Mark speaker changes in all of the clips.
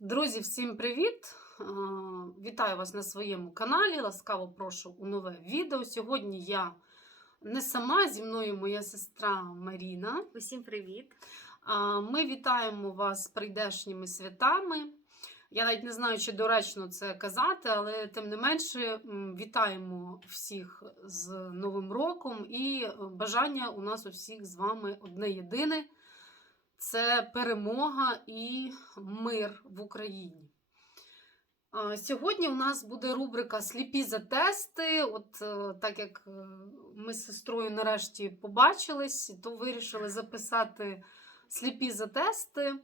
Speaker 1: Друзі, всім привіт! Е, Вітаю вас на своєму каналі. Ласкаво прошу у нове відео. Сьогодні я не сама, зі мною моя сестра Маріна.
Speaker 2: Усім привіт!
Speaker 1: Ми вітаємо вас з прийдешніми святами. Я навіть не знаю, чи доречно це казати, але тим не менше вітаємо всіх з Новим роком і бажання у нас у всіх з вами одне єдине це перемога і мир в Україні. Сьогодні у нас буде рубрика Сліпі за тести. От е, так як е, ми з сестрою нарешті побачились, то вирішили записати сліпі за тести.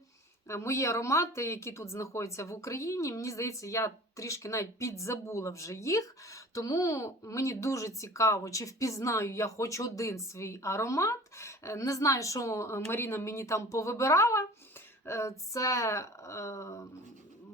Speaker 1: Е, Мої аромати, які тут знаходяться в Україні. Мені здається, я трішки навіть підзабула вже їх. Тому мені дуже цікаво, чи впізнаю я хоч один свій аромат. Е, Не знаю, що е, Маріна мені там повибирала. Це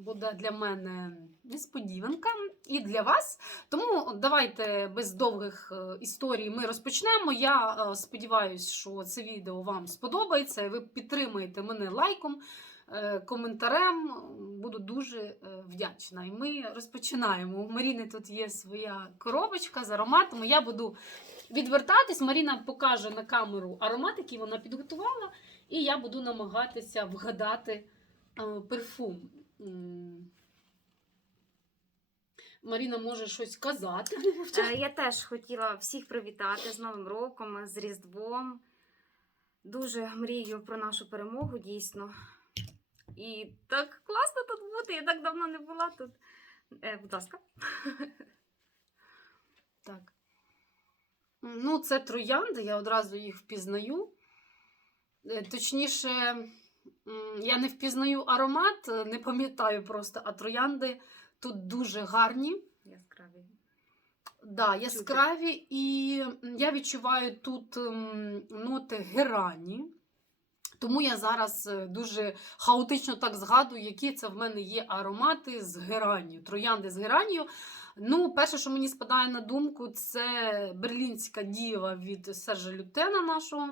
Speaker 1: буде для мене несподіванка і для вас. Тому давайте без довгих історій ми розпочнемо. Я сподіваюся, що це відео вам сподобається, ви підтримаєте мене лайком, коментарем. Буду дуже е, вдячна. І ми розпочинаємо. У Маріни тут є своя коробочка з ароматами. Я буду відвертатись. Маріна покаже на камеру аромат, який вона підготувала, і я буду намагатися вгадати е, парфум. М. Маріна може щось казати.
Speaker 2: Е, Я теж хотіла всіх привітати з Новим роком, з Різдвом. Дуже мрію про нашу перемогу, дійсно. І так класно тут бути. Я так давно не була тут. Е, будь ласка.
Speaker 1: Так. Ну, це троянди, я одразу їх впізнаю. Е, Точніше, я не впізнаю аромат, е, не пам'ятаю просто, а троянди тут дуже гарні.
Speaker 2: Яскраві.
Speaker 1: Да, яскраві, і я відчуваю тут ноти герані. Тому я зараз е, дуже хаотично так згадую, які це в мене є аромати з геранію, троянди з геранію. Ну, перше, що мені спадає на думку, це берлінська діва від Сержа Лютена нашого.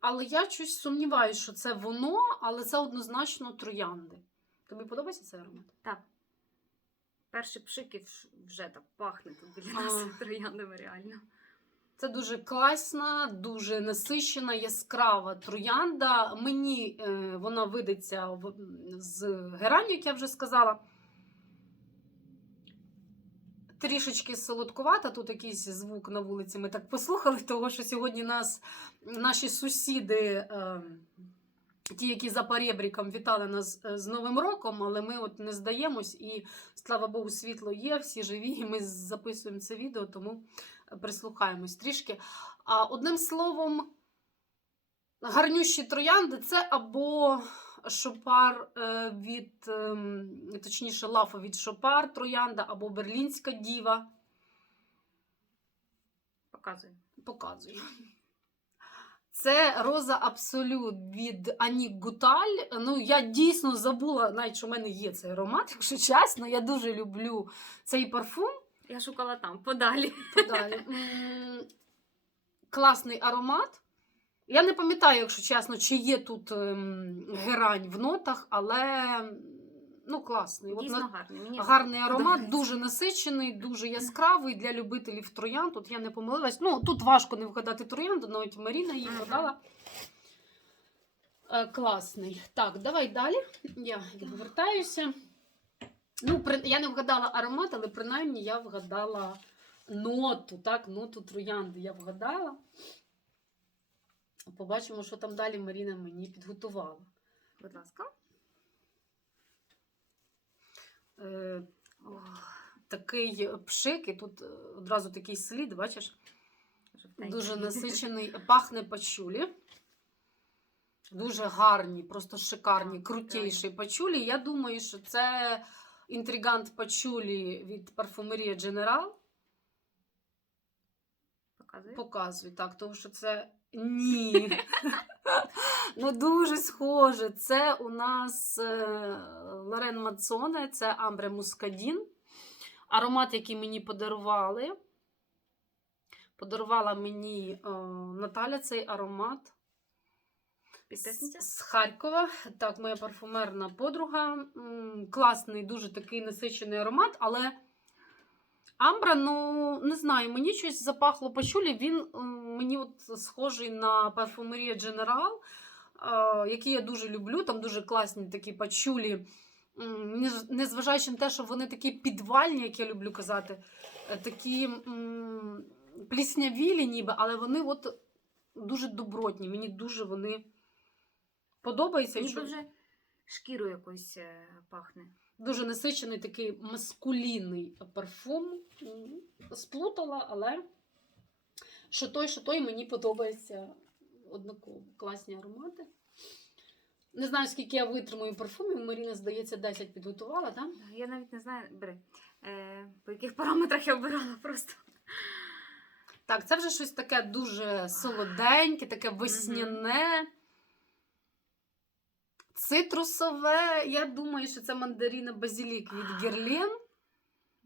Speaker 1: Але я щось сумніваюся, що це воно, але це однозначно троянди. Тобі подобається цей аромат?
Speaker 2: Так. Перші пшики вже так пахне тут біля нас трояндами реально.
Speaker 1: Це дуже класна, дуже насичена, яскрава троянда. Мені е, вона видиться з геранью, як я вже сказала. Трішечки солодкувата, тут якийсь звук на вулиці. Ми так послухали, того що сьогодні нас наші сусіди, е, ті, які за перебріком вітали нас е, з Новим роком, але ми от не здаємось, і слава Богу, світло є, всі живі, і ми записуємо це відео, тому прислухаємось трішки. А одним словом, гарнющі троянди це або шопар е, від, ем, точніше, лафа від шопар троянда, або берлінська діва.
Speaker 2: Показую.
Speaker 1: Показую. Це роза Абсолют від Анік Гуталь. Ну, я дійсно забула, навіть що в мене є цей аромат, якщо чесно. Я дуже люблю цей парфум.
Speaker 2: Я шукала там, подалі.
Speaker 1: Подалі. М, Класний аромат. Я не пам'ятаю, якщо чесно, чи є тут ем, герань в нотах, але ну, класний.
Speaker 2: Дійсно
Speaker 1: на-
Speaker 2: гарний. Мені
Speaker 1: Гарний аромат, дуже насичений, дуже яскравий для любителів троян. Тут я не помилилась. Ну, тут важко не вгадати троянду, навіть Маріна її
Speaker 2: Ага.
Speaker 1: вгадала. Е, Класний. Так, давай далі. Я відвертаюся. Ну, при... Я не вгадала аромат, але принаймні я вгадала ноту, так, ноту троянди я вгадала. Побачимо, що там далі Маріна мені підготувала.
Speaker 2: Будь ласка.
Speaker 1: Е, такий пшик, і тут е, одразу такий слід, бачиш?
Speaker 2: Жовтенький.
Speaker 1: Дуже насичений, пахне пачулі. Дуже гарні, просто шикарні, крутіші пачулі. Я думаю, що це інтригант пачулі від General.
Speaker 2: Показую.
Speaker 1: Показую, так, тому що це ні. Ну, дуже схоже. Це у нас е, Лорен Мацоне, це Амбре Мускадін. Аромат, який мені подарували. Подарувала мені е, Наталя цей аромат.
Speaker 2: Підписниця?
Speaker 1: з Харкова. Так, моя парфумерна подруга. М, Класний, дуже такий насичений аромат, але Амбра, ну не знаю, мені щось запахло пачулі. Він м, мені от схожий на парфумерія General, який я дуже люблю. Там дуже класні такі пачулі. Незважаючи на те, що вони такі підвальні, як я люблю казати, е, такі пліснявілі, ніби, але вони от дуже добротні. Мені дуже вони подобаються.
Speaker 2: Ніби вже шкірою якось е, пахне.
Speaker 1: Дуже насичений такий маскулінний парфум. Сплутала, але що той, що той мені подобається однаково. Класні аромати. Не знаю, скільки я витримую парфумів. Маріна, здається, 10 підготувала, так?
Speaker 2: Я навіть не знаю, бери. Е, по яких параметрах я обирала просто.
Speaker 1: Так, це вже щось таке дуже солоденьке, таке весняне. Цитрусове. Я думаю, що це мандарина базілік від Герлен.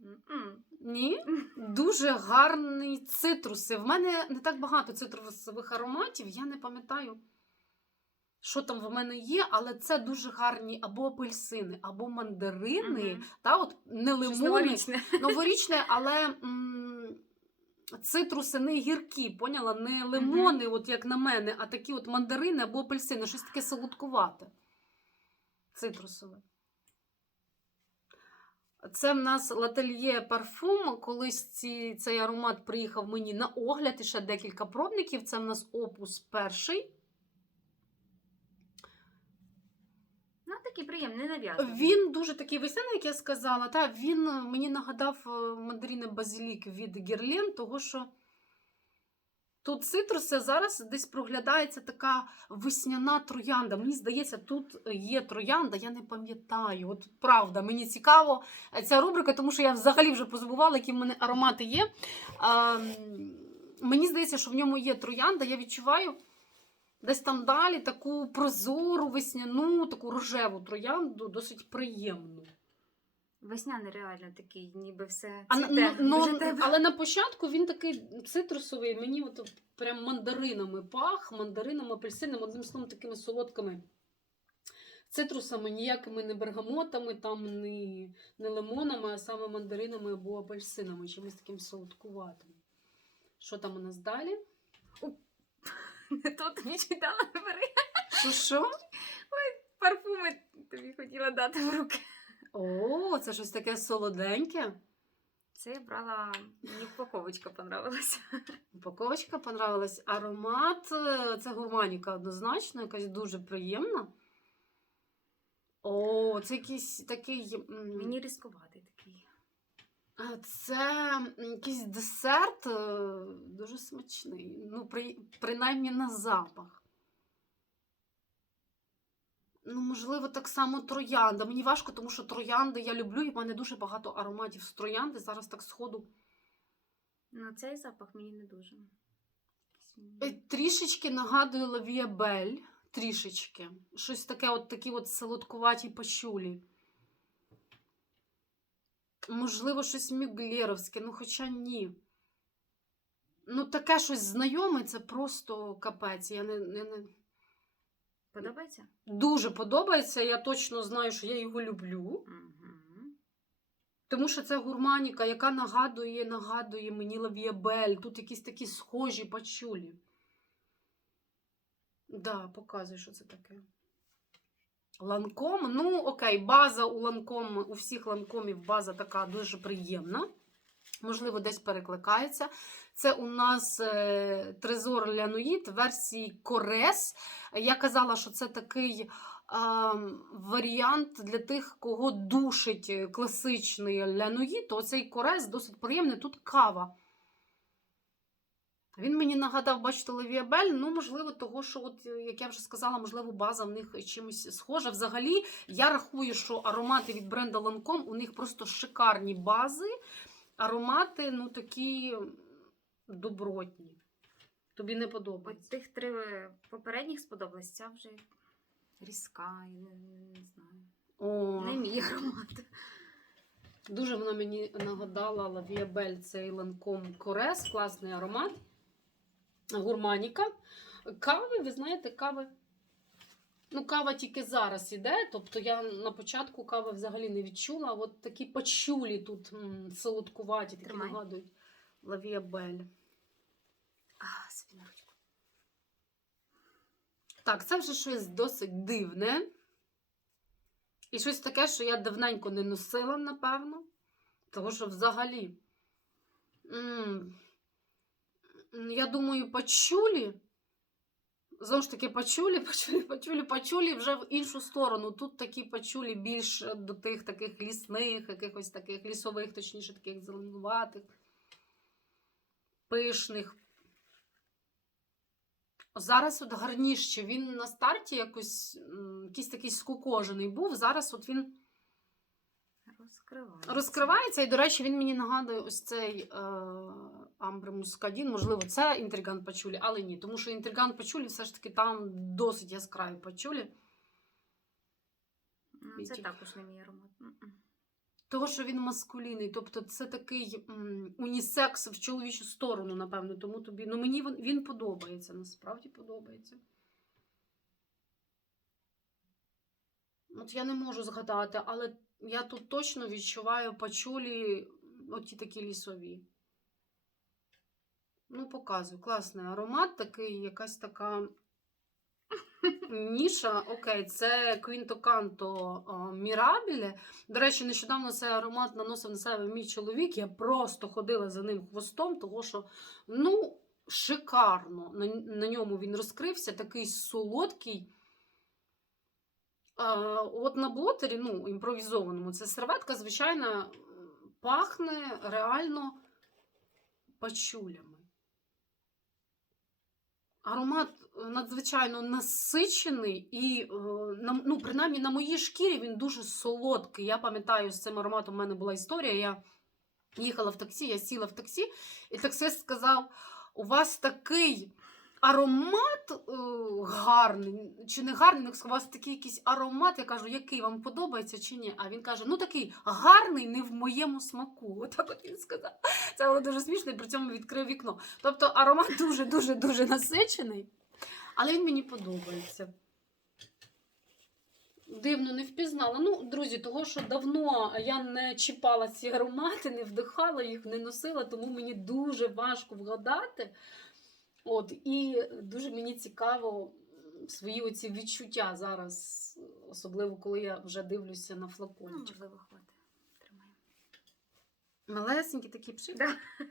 Speaker 2: М-м.
Speaker 1: Ні, дуже гарний цитруси. В мене не так багато цитрусових ароматів. Я не пам'ятаю, що там в мене є, але це дуже гарні або апельсини, або мандарини.
Speaker 2: Мгм.
Speaker 1: Та, от не лимони,
Speaker 2: новорічне.
Speaker 1: новорічне, але м, цитруси не гіркі, поняла? Не лимони, от як на мене, а такі от мандарини або апельсини, щось таке солодкувате. Цитрусове. Це в нас лательє парфум. Колись ці, цей аромат приїхав мені на огляд і ще декілька пробників. Це в нас опус перший.
Speaker 2: Ну, такий приємний, нав'язаний.
Speaker 1: Він дуже такий весняний, як я сказала. Та, він мені нагадав мандаріни мандарини базилік від Герлін, того що тут цитруси зараз десь проглядається така весняна троянда. Мені здається, тут є троянда, я не пам'ятаю. От правда, мені цікаво е, ця рубрика, тому що я взагалі вже позабувала, які в мене аромати є. А, мені здається, що в ньому є троянда. Я відчуваю десь там далі таку прозору, весняну, таку рожеву троянду, досить приємну.
Speaker 2: Весняний реально такий, ніби все
Speaker 1: А,
Speaker 2: цвіте.
Speaker 1: ну,
Speaker 2: Дуже
Speaker 1: ну,
Speaker 2: тебе.
Speaker 1: але на початку він такий цитрусовий, мені от прям мандаринами пах, мандаринами, апельсинами, одним словом, такими солодкими цитрусами, ніякими не бергамотами, там, не, не лимонами, а саме мандаринами або апельсинами, чимось таким солодкуватим. Що там у нас далі?
Speaker 2: Не то тобі читала, бери.
Speaker 1: Що що?
Speaker 2: Парфуми тобі хотіла дати в руки.
Speaker 1: О, це щось таке солоденьке.
Speaker 2: Це я брала, мені упаковочка понравилася.
Speaker 1: Упаковочка понравилась. Аромат е, це гурманіка однозначно, якась дуже приємна. О, це якийсь такий.
Speaker 2: Мені різкуватий такий.
Speaker 1: Це якийсь десерт е, дуже смачний. Ну, при, принаймні на запах. Ну, можливо, так само троянда. Мені важко, тому що троянди я люблю, і в мене дуже багато ароматів з троянди. Зараз так сходу
Speaker 2: Ну, цей запах мені не дуже.
Speaker 1: Е, Трішечки нагадує лавіабель. Трішечки. Щось таке, от такі от солодкуваті пачулі. Можливо, щось мюглєровське, ну хоча ні. Ну, таке щось знайоме, це просто капець. Я не, не, не...
Speaker 2: Подобається?
Speaker 1: Дуже подобається. Я точно знаю, що я його люблю.
Speaker 2: Угу.
Speaker 1: Тому що це гурманіка, яка нагадує, нагадує мені лавіабель. Тут якісь такі схожі пачулі. Да, показуй, що це таке. Ланком. Ну, окей, база у ланком, у всіх ланкомів база така дуже приємна. Можливо, десь перекликається. Це у нас е, Трезор Лянуїд версії Корес. Я казала, що це такий а, варіант для тих, кого душить класичний лянуїд, то цей корес досить приємний. Тут кава. Він мені нагадав, бачите, Левіабель. Ну, можливо, того, що, от, е, як я вже сказала, можливо, база в них чимось схожа. Взагалі, я рахую, що аромати від бренда Lancome, у них просто шикарні бази. Аромати, ну, такі добротні. Тобі не подобається.
Speaker 2: От тих три попередніх сподобалось, ця вже різка, я не, не знаю.
Speaker 1: О.
Speaker 2: Не мій аромат.
Speaker 1: Дуже вона мені нагадала Лавіабель цей Ланком Корес, класний аромат. Гурманіка. Кави, ви знаєте, кави Ну, кава тільки зараз іде, тобто я на початку кави взагалі не відчула. От такі пачулі тут м, солодкуваті, такі
Speaker 2: Тримай.
Speaker 1: нагадують лавіабель. А, свиночку. Так, це вже щось досить дивне. І щось таке, що я давненько не носила, напевно. Тому що взагалі. м, Я думаю, пачулі. Знову ж таки, пачулі, пачулі, пачулі, пачулі вже в іншу сторону. Тут такі пачулі більш до тих таких лісних, якихось таких лісових, точніше, таких зеленуватих, пишних. Зараз от гарніше. Він на старті якось якийсь такий скукожений був. Зараз от він
Speaker 2: Розкривається.
Speaker 1: розкривається, і, до речі, він мені нагадує ось цей е, Амбре Мускадін. Можливо, це інтриган пачулі, але ні. Тому що інтриган пачулі все ж таки там досить яскраві пачулі.
Speaker 2: Ну, це також не мій аромат.
Speaker 1: Того, що він маскулінний, тобто це такий м, унісекс в чоловічу сторону, напевно. Тому тобі. Ну мені він, він подобається, насправді подобається. От я не можу згадати, але я тут точно відчуваю пачулі, оті такі лісові. Ну, показую. Класний аромат, такий, якась така ніша. Окей, це Quinto Canto Mirabile. До речі, нещодавно цей аромат наносив на себе мій чоловік. Я просто ходила за ним хвостом, того що ну, шикарно на, на ньому він розкрився, такий солодкий. От на блотері, ну, імпровізованому, це серветка, звичайно, пахне реально пачулями. Аромат е, надзвичайно насичений і, е, ну, принаймні, на моїй шкірі він дуже солодкий. Я пам'ятаю, з цим ароматом в мене була історія. Я їхала в таксі, я сіла в таксі, і таксист сказав: у вас такий аромат е, гарний, чи не гарний, ну, у вас такий якийсь аромат. Я кажу, який вам подобається чи ні? А він каже: ну такий гарний, не в моєму смаку. Отак от він сказав. Це було дуже смішно, і при цьому відкрив вікно. Тобто аромат дуже-дуже дуже насичений, але він мені подобається. Дивно, не впізнала. Ну, друзі, того, що давно я не чіпала ці аромати, не вдихала їх, не носила, тому мені дуже важко вгадати. От, і дуже мені цікаво свої оці відчуття зараз, особливо коли я вже дивлюся на
Speaker 2: Ну,
Speaker 1: флакончик.
Speaker 2: можливо, хватить. Тримай.
Speaker 1: Малесенький такий пшик.
Speaker 2: Да.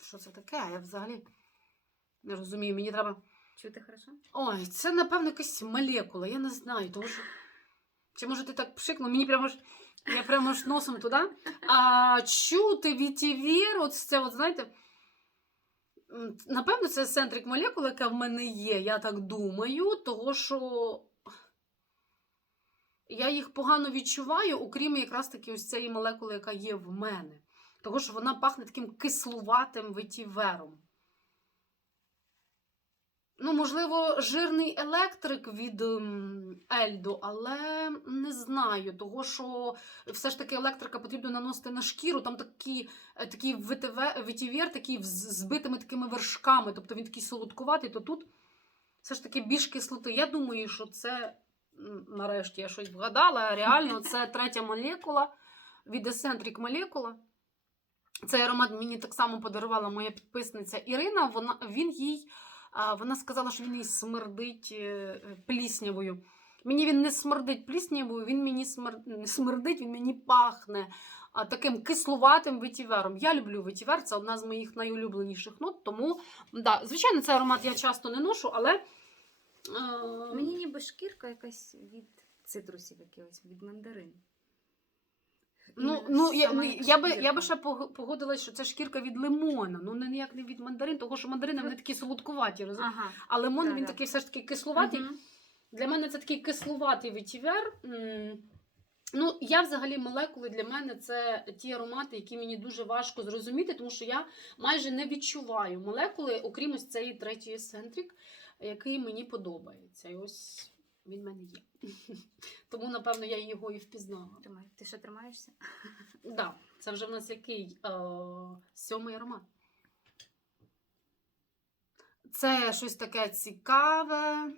Speaker 1: Що це таке? Я взагалі не розумію. Мені треба.
Speaker 2: Чути хорошо?
Speaker 1: Ой, це, напевно, якась молекула, я не знаю. Тому що... Чи може ти так пшикнув? Мені прямо ж. Я прямо ж носом туди. А чути вітівір, от це, от, знаєте. Напевно, це центрик молекули, яка в мене є, я так думаю, того що я їх погано відчуваю, окрім якраз таки ось цієї молекули, яка є в мене. Того що вона пахне таким кислуватим ветівером. Ну, можливо, жирний електрик від ем, Ельдо, але не знаю, того що все ж таки електрика потрібно наносити на шкіру. Там такі, е, такий ветівер, такий з збитими такими вершками, тобто він такий солодкуватий, то тут все ж таки більш кислоти. Я думаю, що це нарешті я щось вгадала. Реально, це третя молекула від Eccentric молекула. Цей аромат мені так само подарувала моя підписниця Ірина. Вона, він їй, а, вона сказала, що він їй смердить е, е, пліснявою. Мені він не смердить пліснявою, він мені не смердить, він мені пахне таким кислуватим ветівером. Я люблю ветівер, це одна з моїх найулюбленіших нот. Тому, да, звичайно, цей аромат я часто не ношу, але. е,
Speaker 2: Мені ніби шкірка якась від цитрусів якихось, від мандарин.
Speaker 1: Ну, ну я, ну, я, би, я би ще пог- погодилась, що це шкірка від лимона. Ну, не ніяк не від мандарин, тому що мандарини вони такі солодкуваті, розумієш?
Speaker 2: Ага.
Speaker 1: А лимон він
Speaker 2: Да-да.
Speaker 1: такий все ж таки кислуватий.
Speaker 2: Мгм.
Speaker 1: Для мене це такий кислуватий ветівер. М, Ну, я взагалі молекули для мене це ті аромати, які мені дуже важко зрозуміти, тому що я майже не відчуваю молекули, окрім ось цієї третьої ецентрик, який мені подобається. І ось він в мене є. Тому, напевно, я його і впізнала.
Speaker 2: Тримай. Ти що тримаєшся?
Speaker 1: Да, це вже в нас який е, сьомий аромат. Це щось таке цікаве.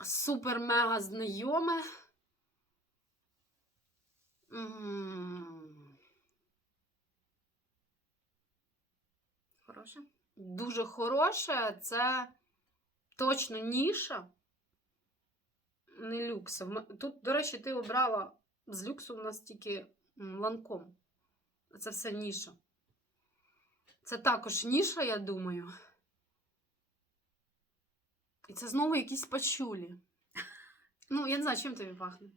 Speaker 1: супер-мега знайоме.
Speaker 2: Хороше.
Speaker 1: Дуже хороше. Це точно ніша. Не люкс. Тут, до речі, ти обрала з люксу у нас тільки ланком. Це все ніша. Це також ніша, я думаю. І це знову якісь пачулі. Ну, я не знаю, чим тобі пахне.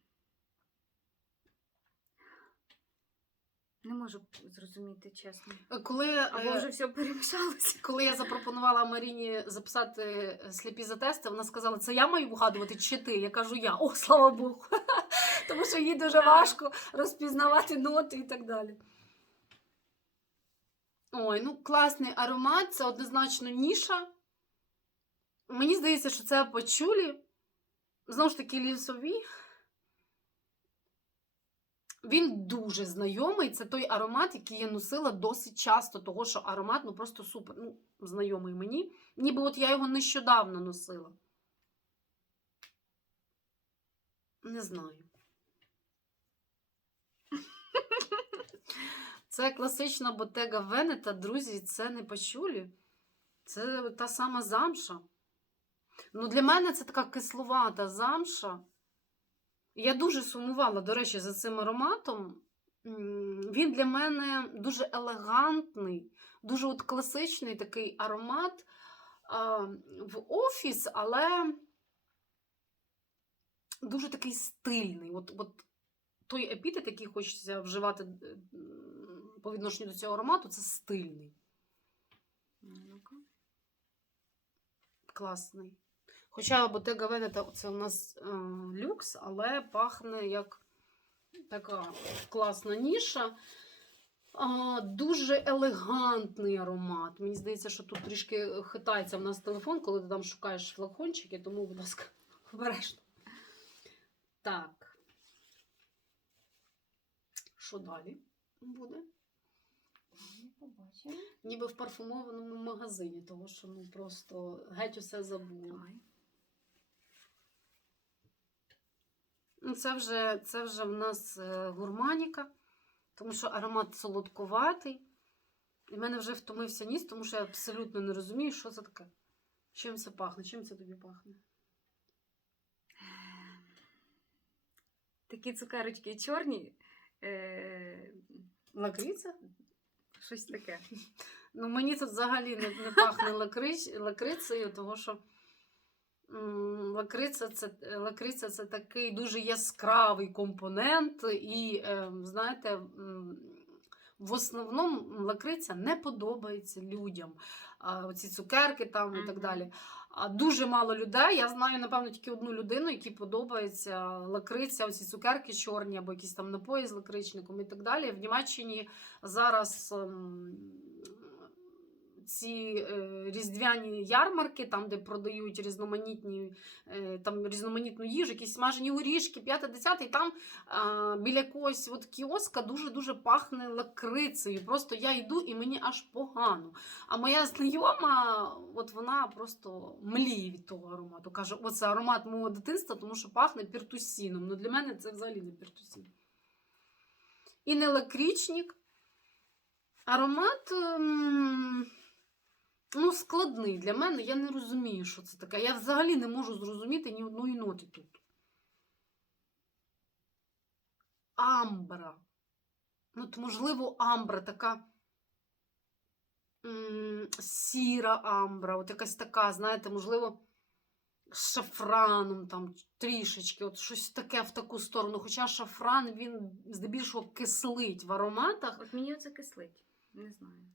Speaker 2: Не можу зрозуміти, чесно.
Speaker 1: Е, Коли,
Speaker 2: Або
Speaker 1: е,
Speaker 2: вже все перемішалося.
Speaker 1: коли я запропонувала Маріні записати е, сліпі за тести, вона сказала, це я маю вгадувати чи ти? Я кажу, я. О, слава Богу. Тому що їй дуже важко розпізнавати ноти і так далі. Ой, ну класний аромат, це однозначно ніша. Мені здається, що це пачулі. Знову ж таки, лісові. Він дуже знайомий. Це той аромат, який я носила досить часто, того що аромат ну просто супер. Ну, знайомий мені. Ніби от я його нещодавно носила. Не знаю. Це класична ботега Венета, друзі, це не пачулі. Це та сама замша. Ну, для мене це така кисловата замша. Я дуже сумувала, до речі, за цим ароматом. Він для мене дуже елегантний, дуже от класичний такий аромат в офіс, але дуже такий стильний. От, от той епітет, який хочеться вживати е, по відношенню до цього аромату, це стильний, класний. Хоча Bottega Veneta це у нас е, люкс, але пахне як така класна ніша. А, дуже елегантний аромат. Мені здається, що тут трішки хитається в нас телефон, коли ти там шукаєш флакончики, тому, будь ласка, обережно. Так. Що далі буде? Ніби в парфумованому магазині, тому що ну просто геть усе забула. Ну, це вже, це вже в нас е, гурманіка, тому що аромат солодкуватий. І в мене вже втомився ніс, тому що я абсолютно не розумію, що це таке. Чим це пахне? Чим це тобі пахне?
Speaker 2: Такі цукерочки чорні. Е...
Speaker 1: Лакриця?
Speaker 2: Щось таке.
Speaker 1: Ну, мені тут взагалі не, не пахне лакрич, лакрицею, тому що лакриця це, лакриця це такий дуже яскравий компонент, і, е, знаєте, в основному лакриця не подобається людям. Оці цукерки там і так далі. А дуже мало людей. Я знаю, напевно, тільки одну людину, якій подобається лакриця, оці цукерки чорні або якісь там напої з лакричником і так далі. В Німеччині зараз ем, ці е, різдвяні ярмарки, там, де продають різноманітні, е, там, різноманітну їжу, якісь смажені горішки, 5-10, і там біля якогось от кіоска дуже-дуже пахне лакрицею. Просто я йду і мені аж погано. А моя знайома, от вона просто мліє від того аромату. Каже, оце аромат мого дитинства, тому що пахне піртусіном. Ну для мене це взагалі не піртусін. І не лакрічник. Аромат ем, ну, складний для мене. Я не розумію, що це таке. Я взагалі не можу зрозуміти ні одної ноти тут. Амбра. Ну, от, можливо, амбра така сіра амбра, от якась така, знаєте, можливо, з шафраном там трішечки, от щось таке в таку сторону. Хоча шафран він здебільшого кислить в ароматах.
Speaker 2: От мені оце кислить. Не знаю.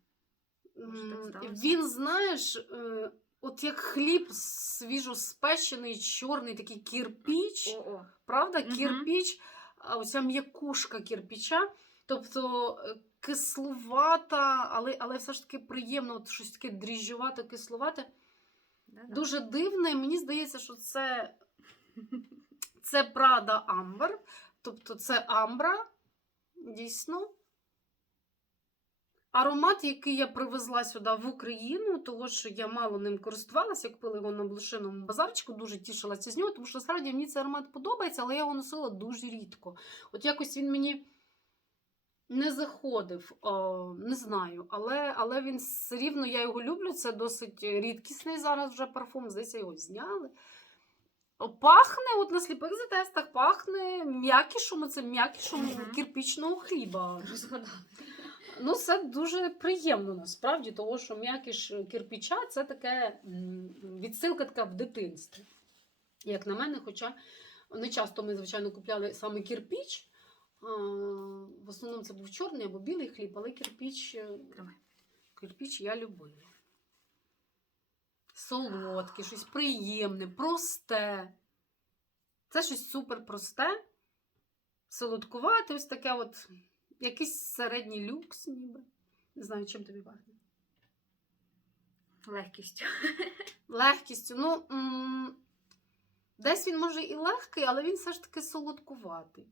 Speaker 2: Може, так сталося?
Speaker 1: Він, знаєш, е, от як хліб свіжоспечений, чорний такий кірпіч.
Speaker 2: О-о.
Speaker 1: Правда,
Speaker 2: Мгм.
Speaker 1: кірпіч, а оця м'якушка кірпіча, тобто е, кислувата, але, але все ж таки приємно, от щось таке дріжджувате, кислувате.
Speaker 2: Да-да.
Speaker 1: Дуже дивне. Мені здається, що це, це Прада Амбер. Тобто це Амбра, дійсно. Аромат, який я привезла сюди в Україну, того що я мало ним користувалася, я купила його на блошиному базарчику, дуже тішилася з нього, тому що насправді мені цей аромат подобається, але я його носила дуже рідко. От якось він мені не заходив, о, не знаю, але, але він все рівно я його люблю. Це досить рідкісний зараз вже парфум. Здається, його зняли. Пахне, от на сліпих затестах, пахне м'якішому, це м'якішому
Speaker 2: Мгм.
Speaker 1: кирпічного хліба.
Speaker 2: Розгадала.
Speaker 1: Ну, це дуже приємно насправді, тому що м'якіш кирпича це таке відсилка така в дитинстві. Як на мене, хоча не часто ми, звичайно, купляли саме кирпіч. В основному це був чорний або білий хліб, але кирпіч, е, кирпіч я любила. Солодке, щось приємне, просте. Це щось супер просте, солодкувате, ось таке от якийсь середній люкс, ніби. Не знаю, чим тобі пахне.
Speaker 2: Легкістю.
Speaker 1: Легкістю. Ну, м, десь він може і легкий, але він все ж таки солодкуватий.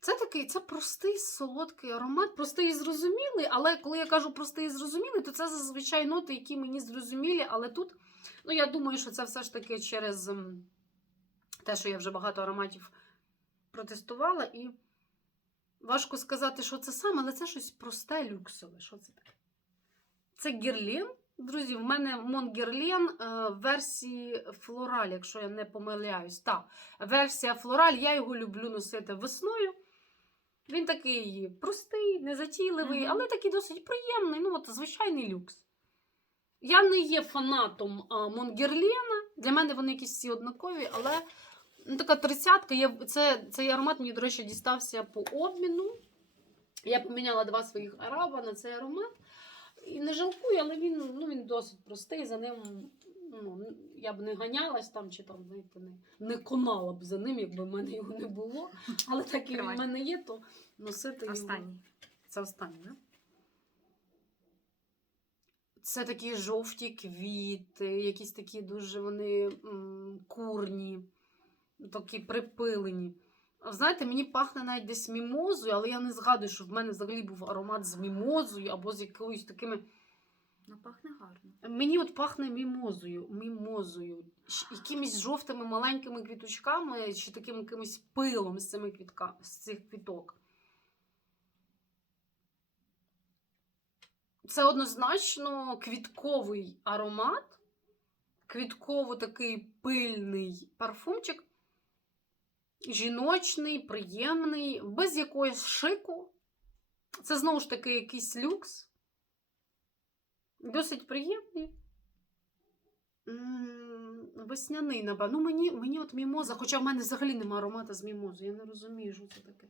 Speaker 1: Це такий, це простий солодкий аромат, простий і зрозумілий, але коли я кажу простий і зрозумілий, то це зазвичай ноти, які мені зрозумілі. Але тут, ну я думаю, що це все ж таки через те, що я вже багато ароматів протестувала, і важко сказати, що це саме, але це щось просте, люксове. Що це таке? Це гірлін. Друзі, в мене Монгерлен е, в версії Флораль, якщо я не помиляюсь. Так, версія Флораль, я його люблю носити весною. Він такий простий, незатійливий,
Speaker 2: Мгм.
Speaker 1: але такий досить приємний. Ну, от звичайний люкс. Я не є фанатом Монгерлена. Для мене вони якісь всі однакові, але ну, така тридцятка. Я, це, цей аромат мені, до речі, дістався по обміну. Я поміняла два своїх араба на цей аромат. І не жалкую, але він, ну, він досить простий. За ним ну, я б не ганялась там, чи там знаєте, не, не конала б за ним, якби в мене його не було. Але так як в мене є, то носити його.
Speaker 2: Останній.
Speaker 1: Це останнє, да? Це такі жовті квіти, якісь такі дуже вони м, курні, такі припилені. Знаєте, мені пахне навіть десь мімозою, але я не згадую, що в мене взагалі був аромат з мімозою або з якоюсь такими.
Speaker 2: Ну, пахне гарно.
Speaker 1: Мені от пахне мімозою, мімозою, якимись жовтими маленькими квіточками чи таким якимось пилом з, цими квітка, з цих квіток. Це однозначно квітковий аромат, квітково такий пильний парфумчик, жіночний, приємний, без якоїсь шику. Це знову ж таки якийсь люкс. Досить приємний. Весняний, напевно. Ну, мені, мені от мімоза, хоча в мене взагалі немає аромата з мімозою. Я не розумію, що це таке.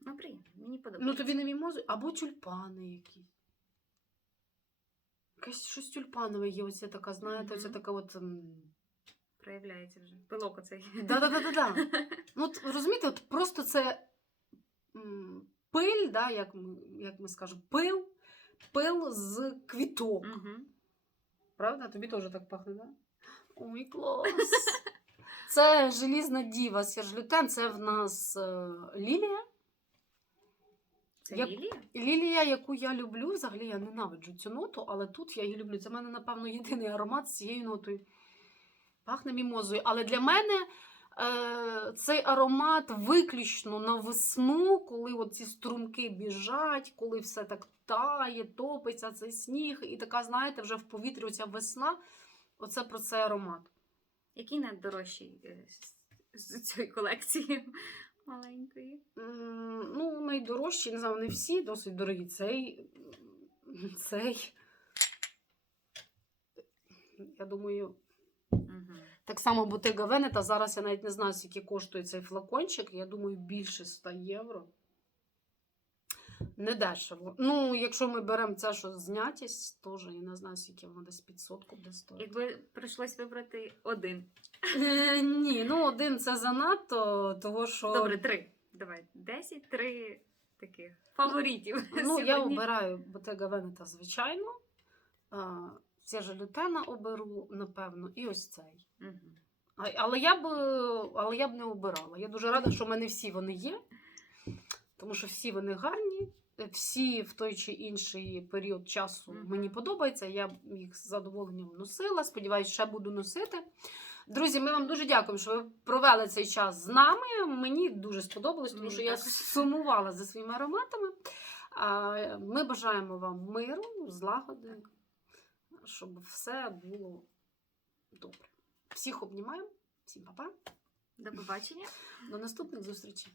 Speaker 2: Ну, приємно. Мені подобається.
Speaker 1: Ну, тобі не мімози, або тюльпани якісь. Якесь щось тюльпанове є, оце така, знаєте, оце
Speaker 2: Мгм.
Speaker 1: така от.
Speaker 2: Проявляється вже. Пилок оцей.
Speaker 1: Да-да-да-да-да. Ну, от, розумієте, от просто це пиль, да, як, ми, як ми скажемо, пил, пил з квіток.
Speaker 2: Угу.
Speaker 1: Правда? Тобі теж так пахне, да? Ой, клас! Це желізна діва Сержлютен, це в нас е, лілія.
Speaker 2: Це
Speaker 1: Я-
Speaker 2: лілія?
Speaker 1: Лілія, яку я люблю, взагалі я ненавиджу цю ноту, але тут я її люблю. Це в мене, напевно, єдиний аромат з цією нотою. Пахне мімозою. Але для мене е, цей аромат виключно на весну, коли ці струмки біжать, коли все так тає, топиться цей сніг, і така, знаєте, вже в повітрі оця весна. Оце про цей аромат.
Speaker 2: Який найдорожчий е, з- цієї колекції маленької?
Speaker 1: Ну, найдорожчі, не знаю, вони всі досить дорогі. Цей. Цей. Я думаю,
Speaker 2: Угу.
Speaker 1: так само Bottega Veneta. Зараз я навіть не знаю, скільки коштує цей флакончик. Я думаю, більше 100 євро. Не дешево. Ну, якщо ми беремо це, що знятість, теж я не знаю, скільки воно десь 500 буде стоїти.
Speaker 2: Якби прийшлось вибрати один.
Speaker 1: Е, ні, ну один це занадто, того що.
Speaker 2: Добре, три. Давай. Десять, три таких фаворитів.
Speaker 1: Ну, я
Speaker 2: сьогодні.
Speaker 1: обираю Bottega Veneta, звичайно. Це ж лютена оберу, напевно, і ось цей. А- Але я б, але я б не обирала. Я дуже рада, що в мене всі вони є, тому що всі вони гарні. всі в той чи інший період часу
Speaker 2: Мгм.
Speaker 1: мені подобаються. Я їх з задоволенням носила. Сподіваюсь, ще буду носити. Друзі, ми вам дуже дякуємо, що ви провели цей час з нами. Мені дуже сподобалось, тому що я сумувала за своїми ароматами. Ми бажаємо вам миру, злагоди, щоб все було добре. Всіх обнімаю, всім па-па.
Speaker 2: До побачення.
Speaker 1: До наступних зустрічей.